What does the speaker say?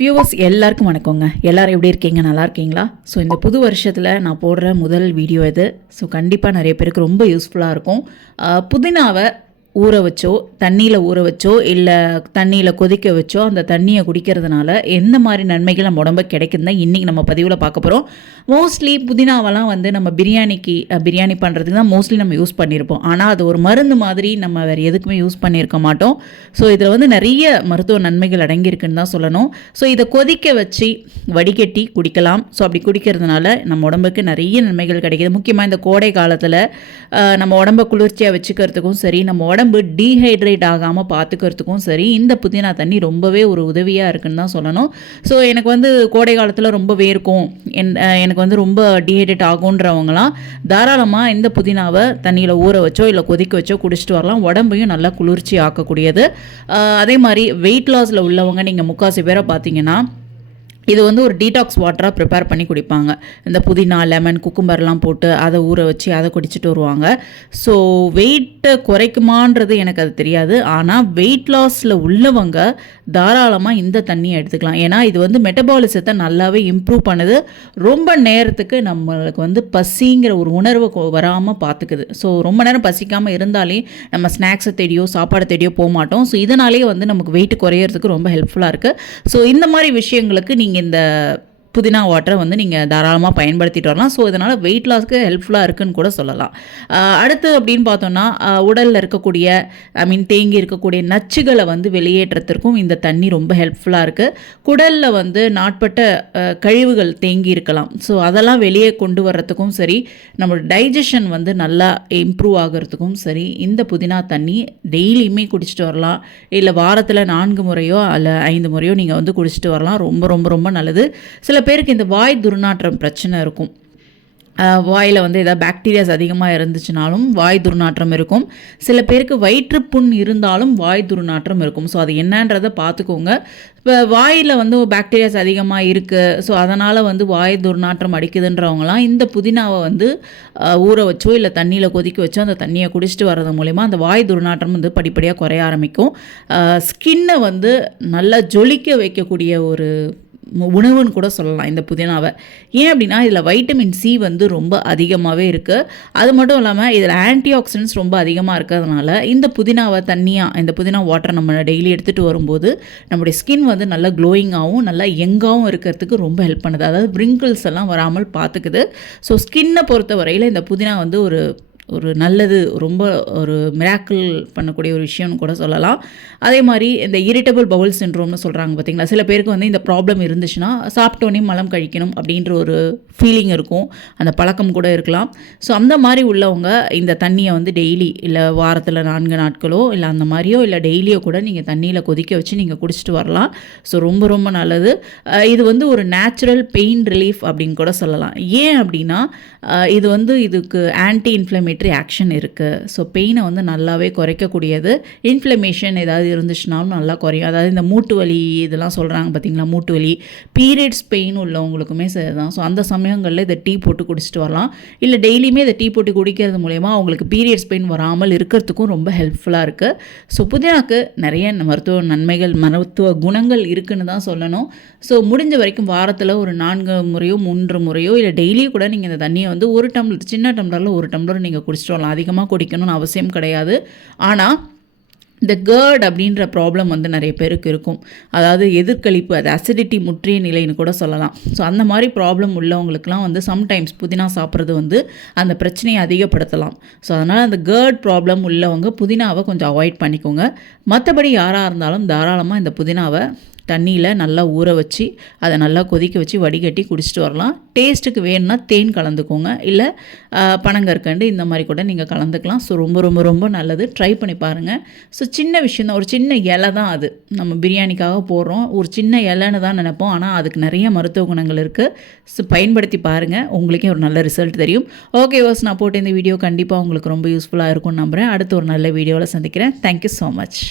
Viewers எல்லாருக்கும் வணக்கங்க. எல்லாரும் எப்படி இருக்கீங்க? நல்லா இருக்கீங்களா? ஸோ இந்த புது வருஷத்தில் நான் போடுற முதல் வீடியோ இது. ஸோ கண்டிப்பாக நிறைய பேருக்கு ரொம்ப யூஸ்ஃபுல்லாக இருக்கும். புதினாவை ஊற வச்சோ, தண்ணியில் ஊற வச்சோ, இல்லை தண்ணியில் கொதிக்க வச்சோ அந்த தண்ணியை குடிக்கிறதுனால எந்த மாதிரி நன்மைகள் நம்ம உடம்புக்கு கிடைக்குதுன்னு தான் இன்றைக்கி நம்ம பதிவில் பார்க்க போகிறோம். மோஸ்ட்லி புதினாவெல்லாம் வந்து நம்ம பிரியாணி பண்ணுறதுக்கு தான் மோஸ்ட்லி நம்ம யூஸ் பண்ணியிருப்போம். ஆனால் அது ஒரு மருந்து மாதிரி நம்ம வேறு எதுக்குமே யூஸ் பண்ணியிருக்க மாட்டோம். ஸோ இதில் வந்து நிறைய மருத்துவ நன்மைகள் அடங்கியிருக்குன்னு தான் சொல்லணும். ஸோ இதை கொதிக்க வச்சு வடிகட்டி குடிக்கலாம். ஸோ அப்படி குடிக்கிறதுனால நம்ம உடம்புக்கு நிறைய நன்மைகள் கிடைக்கிது. முக்கியமாக இந்த கோடை காலத்தில் நம்ம உடம்பை குளிர்ச்சியாக வச்சுக்கிறதுக்கும் சரி, நம்ம உடம்பு டீஹைட்ரேட் ஆகாமல் பார்த்துக்கிறதுக்கும் சரி, இந்த புதினா தண்ணி ரொம்பவே ஒரு உதவியாக இருக்குன்னு தான் சொல்லணும். ஸோ எனக்கு வந்து கோடை காலத்தில் ரொம்ப வேர்க்கும், எனக்கு வந்து ரொம்ப டீஹைட்ரேட் ஆகுன்றவங்களாம் தாராளமாக இந்த புதினாவை தண்ணியில் ஊற வச்சோ இல்லை கொதிக்க வச்சோ குடிச்சிட்டு வரலாம். உடம்பையும் நல்லா குளிர்ச்சி ஆக்கக்கூடியது. அதே மாதிரி வெயிட் லாஸில் உள்ளவங்க நீங்கள் முக்கால்வாசி பேரை பார்த்தீங்கன்னா இது வந்து ஒரு டீடாக்ஸ் வாட்டராக ப்ரிப்பேர் பண்ணி குடிப்பாங்க. இந்த புதினா, லெமன், குக்கும்பர்லாம் போட்டு அதை ஊற வச்சு அதை குடிச்சிட்டு வருவாங்க. ஸோ வெயிட்டை குறைக்குமான்றது எனக்கு அது தெரியாது. ஆனால் வெயிட் லாஸில் உள்ளவங்க தாராளமாக இந்த தண்ணியை எடுத்துக்கலாம். ஏன்னா இது வந்து மெட்டபாலிசத்தை நல்லாவே இம்ப்ரூவ் பண்ணுது. ரொம்ப நேரத்துக்கு நம்மளுக்கு வந்து பசிங்கிற ஒரு உணர்வு வராமல் பார்த்துக்குது. ஸோ ரொம்ப நேரம் பசிக்காமல் இருந்தாலே நம்ம ஸ்நாக்ஸை தேடியோ சாப்பாடு தேடியோ போக மாட்டோம். ஸோ இதனாலேயே வந்து நமக்கு வெயிட் குறையிறதுக்கு ரொம்ப ஹெல்ப்ஃபுல்லாக இருக்குது. ஸோ இந்த மாதிரி விஷயங்களுக்கு நீங்கள் இந்த புதினா வாட்டரை வந்து நீங்கள் தாராளமாக பயன்படுத்திட்டு வரலாம். ஸோ இதனால் வெயிட் லாஸ்க்கு ஹெல்ப்ஃபுல்லாக இருக்குன்னு கூட சொல்லலாம். அடுத்து அப்படின்னு பார்த்தோன்னா உடலில் இருக்கக்கூடிய தேங்கி இருக்கக்கூடிய நச்சுகளை வந்து வெளியேற்றத்திற்கும் இந்த தண்ணி ரொம்ப ஹெல்ப்ஃபுல்லாக இருக்குது. குடலில் வந்து நாட்பட்ட கழிவுகள் தேங்கி இருக்கலாம். ஸோ அதெல்லாம் வெளியே கொண்டு வர்றதுக்கும் சரி, நம்மளோட டைஜஷன் வந்து நல்லா இம்ப்ரூவ் ஆகிறதுக்கும் சரி, இந்த புதினா தண்ணி டெய்லியுமே குடிச்சிட்டு வரலாம். இல்லை வாரத்தில் 4 முறையோ இல்லை 5 முறையோ நீங்கள் வந்து குடிச்சிட்டு வரலாம். ரொம்ப ரொம்ப ரொம்ப நல்லது. சில பேருக்கு இந்த வாய் துர்நாற்றம் பிரச்சனை இருக்கும். வாயில் வந்து ஏதாவது பாக்டீரியாஸ் அதிகமாக இருந்துச்சுனாலும் வாய் துர்நாற்றம் இருக்கும். சில பேருக்கு வயிற்றுப்புண் இருந்தாலும் வாய் துர்நாற்றம் இருக்கும். ஸோ அது என்னன்றதை பார்த்துக்கோங்க. இப்போ வாயில் வந்து பாக்டீரியாஸ் அதிகமாக இருக்குது, ஸோ அதனால் வந்து வாய் துர்நாற்றம் அடிக்குதுன்றவங்களாம் இந்த புதினாவை வந்து ஊற வச்சோ இல்லை தண்ணியில் கொதிக்க வச்சோ அந்த தண்ணியை குடிச்சிட்டு வர்றது மூலிமா அந்த வாய் துர்நாற்றம் வந்து படிப்படியாக குறைய ஆரம்பிக்கும். ஸ்கின்னை வந்து நல்லா ஜொலிக்க வைக்கக்கூடிய ஒரு உணவுன்னு கூட சொல்லலாம் இந்த புதினாவை. ஏன் அப்படின்னா இதில் வைட்டமின் சி வந்து ரொம்ப அதிகமாகவே இருக்குது. அது மட்டும் இல்லாமல் இதில் ஆன்டி ஆக்சிடென்ட்ஸ் ரொம்ப அதிகமாக இருக்கிறதுனால இந்த புதினாவை இந்த புதினா வாட்டரை நம்ம டெய்லி எடுத்துகிட்டு வரும்போது நம்முடைய ஸ்கின் வந்து நல்லா க்ளோயிங்காகவும் நல்லா யங்காகவும் இருக்கிறதுக்கு ரொம்ப ஹெல்ப் பண்ணுது. அதாவது ரிங்கிள்ஸ் எல்லாம் வராமல் பார்த்துக்குது. ஸோ ஸ்கின்னை பொறுத்த வரையில் இந்த புதினா வந்து ஒரு நல்லது, ரொம்ப ஒரு மிராக்கிள் பண்ணக்கூடிய ஒரு விஷயம்னு கூட சொல்லலாம். அதே மாதிரி இந்த இரிட்டபிள் பவுல் சிண்ட்ரோம்னு சொல்கிறாங்க பார்த்தீங்களா, சில பேருக்கு வந்து இந்த ப்ராப்ளம் இருந்துச்சுன்னா சாப்பிட்டோன்னே மலம் கழிக்கணும் அப்படின்ற ஒரு ஃபீலிங் இருக்கும், அந்த பழக்கம் கூட இருக்கலாம். ஸோ அந்த மாதிரி உள்ளவங்க இந்த தண்ணியை வந்து டெய்லி இல்லை வாரத்தில் 4 நாட்களோ இல்லை அந்த மாதிரியோ இல்லை டெய்லியோ கூட நீங்கள் தண்ணியில் கொதிக்க வச்சு நீங்கள் குடிச்சிட்டு வரலாம். ஸோ ரொம்ப ரொம்ப நல்லது. இது வந்து ஒரு நேச்சுரல் பெயின் ரிலீஃப் அப்படின்னு கூட சொல்லலாம். ஏன் அப்படின்னா இது வந்து இதுக்கு ஆன்டி இன்ஃப்ளமேட்டரி ஆக்ஷன் இருக்குது. ஸோ பெயினை வந்து நல்லாவே குறைக்கக்கூடியது. இன்ஃப்ளமேஷன் ஏதாவது இருந்துச்சுனாலும் நல்லா குறையும். அதாவது இந்த மூட்டு வலி இதெல்லாம் சொல்கிறாங்க பார்த்தீங்களா, மூட்டு வலி, பீரியட்ஸ் பெயின் உள்ளவங்களுக்குமே சரிதான். ஸோ அந்த சமயங்களில் இதை டீ போட்டு குடிச்சிட்டு வரலாம். இல்லை டெய்லியுமே இதை டீ போட்டு குடிக்கிறது மூலயமா அவங்களுக்கு பீரியட்ஸ் பெயின் வராமல் இருக்கிறதுக்கும் ரொம்ப ஹெல்ப்ஃபுல்லாக இருக்குது. ஸோ புதினாக்கு நிறைய மருத்துவ நன்மைகள், மருத்துவ குணங்கள் இருக்குன்னு தான் சொல்லணும். ஸோ முடிஞ்ச வரைக்கும் வாரத்தில் ஒரு 4 முறையோ 3 முறையோ இல்லை டெய்லியும் கூட நீங்கள் இந்த தண்ணியை வந்து ஒரு டம்ளர், சின்ன டம்ளரில் 1 டம்ளர் நீங்கள் குடிச்சிட்டு வரலாம். அதிகமாக குடிக்கணும்னு அவசியம் கிடையாது. ஆனால் இந்த கேர்ட் அப்படின்ற ப்ராப்ளம் வந்து நிறைய பேருக்கு இருக்கும். அதாவது எதிர்கழிப்பு, அது அசிடிட்டி முற்றிய நிலைன்னு கூட சொல்லலாம். ஸோ அந்த மாதிரி ப்ராப்ளம் உள்ளவங்களுக்குலாம் வந்து சம்டைம்ஸ் புதினா சாப்பிட்றது வந்து அந்த பிரச்சனையை அதிகப்படுத்தலாம். ஸோ அதனால் அந்த கேர்ட் ப்ராப்ளம் உள்ளவங்க புதினாவை கொஞ்சம் அவாய்ட் பண்ணிக்கோங்க. மற்றபடி யாராக இருந்தாலும் தாராளமாக இந்த புதினாவை தண்ணியில் நல்லா ஊற வச்சு அதை நல்லா கொதிக்க வச்சு வடிகட்டி குடிச்சிட்டு வரலாம். டேஸ்ட்டுக்கு வேணும்னா தேன் கலந்துக்கோங்க, இல்லை பனங்கற்கண்டு இந்த மாதிரி கூட நீங்கள் கலந்துக்கலாம். ஸோ ரொம்ப ரொம்ப ரொம்ப நல்லது. ட்ரை பண்ணி பாருங்கள். ஸோ சின்ன விஷயம் தான், ஒரு சின்ன இலை தான் அது. நம்ம பிரியாணிக்காக போடுறோம், ஒரு சின்ன இலைன்னு தான் நினைப்போம். ஆனால் அதுக்கு நிறைய மருத்துவ குணங்கள் இருக்குது. ஸோ பயன்படுத்தி பாருங்கள், உங்களுக்கே ஒரு நல்ல ரிசல்ட் தெரியும். ஓகே வாஸ், நான் போட்ட இந்த வீடியோ கண்டிப்பாக உங்களுக்கு ரொம்ப யூஸ்ஃபுல்லாக இருக்கும்னு நம்புகிறேன். அடுத்து ஒரு நல்ல வீடியோவில் சந்திக்கிறேன். Thank you so much.